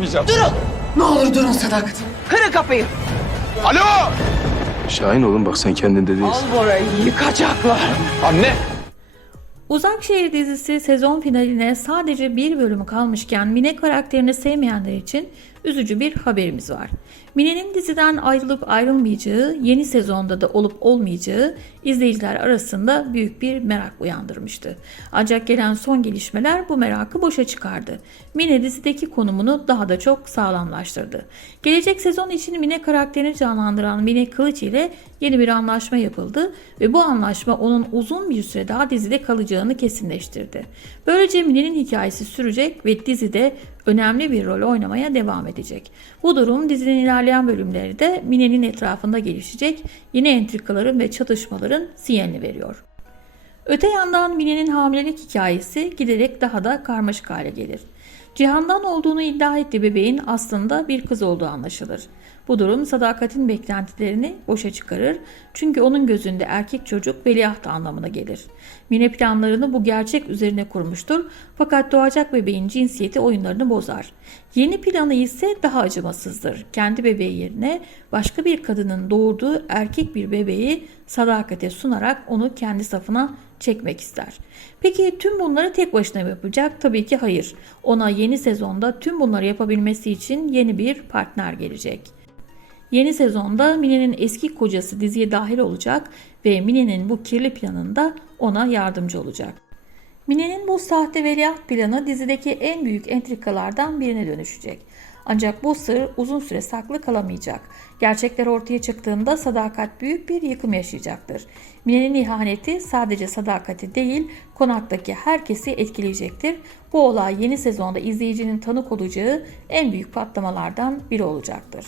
atmayacağım. Durun. Ne olur durun Sadakat. Kırın kapıyı. Alo! Şahin oğlum bak sen kendinde değilsin. Al Bora'yı yıkacaklar. Anne! Uzak Şehir dizisi sezon finaline sadece bir bölümü kalmışken Mine karakterini sevmeyenler için üzücü bir haberimiz var. Mine'nin diziden ayrılıp ayrılmayacağı, yeni sezonda da olup olmayacağı izleyiciler arasında büyük bir merak uyandırmıştı. Ancak gelen son gelişmeler bu merakı boşa çıkardı. Mine dizideki konumunu daha da çok sağlamlaştırdı. Gelecek sezon için Mine karakterini canlandıran Mine Kılıç ile yeni bir anlaşma yapıldı ve bu anlaşma onun uzun bir süre daha dizide kalacağını kesinleştirdi. Böylece Mine'nin hikayesi sürecek ve dizide önemli bir rol oynamaya devam edecek. Bu durum dizinin ilerleyen bölümleri de Mine'nin etrafında gelişecek yeni entrikaların ve çatışmaların sinyalini veriyor. Öte yandan Mine'nin hamilelik hikayesi giderek daha da karmaşık hale gelir. Cihan'dan olduğunu iddia ettiği bebeğin aslında bir kız olduğu anlaşılır. Bu durum sadakatin beklentilerini boşa çıkarır çünkü onun gözünde erkek çocuk veliaht anlamına gelir. Mine planlarını bu gerçek üzerine kurmuştur fakat doğacak bebeğin cinsiyeti oyunlarını bozar. Yeni planı ise daha acımasızdır. Kendi bebeği yerine başka bir kadının doğurduğu erkek bir bebeği sadakate sunarak onu kendi safına çekmek ister. Peki tüm bunları tek başına mı yapacak? Tabii ki hayır. Ona yeni sezonda tüm bunları yapabilmesi için yeni bir partner gelecek. Yeni sezonda Mine'nin eski kocası diziye dahil olacak ve Mine'nin bu kirli planında ona yardımcı olacak. Mine'nin bu sahte veliaht planı dizideki en büyük entrikalardan birine dönüşecek. Ancak bu sır uzun süre saklı kalamayacak. Gerçekler ortaya çıktığında sadakat büyük bir yıkım yaşayacaktır. Mine'nin ihaneti sadece sadakati değil, konaktaki herkesi etkileyecektir. Bu olay yeni sezonda izleyicinin tanık olacağı en büyük patlamalardan biri olacaktır.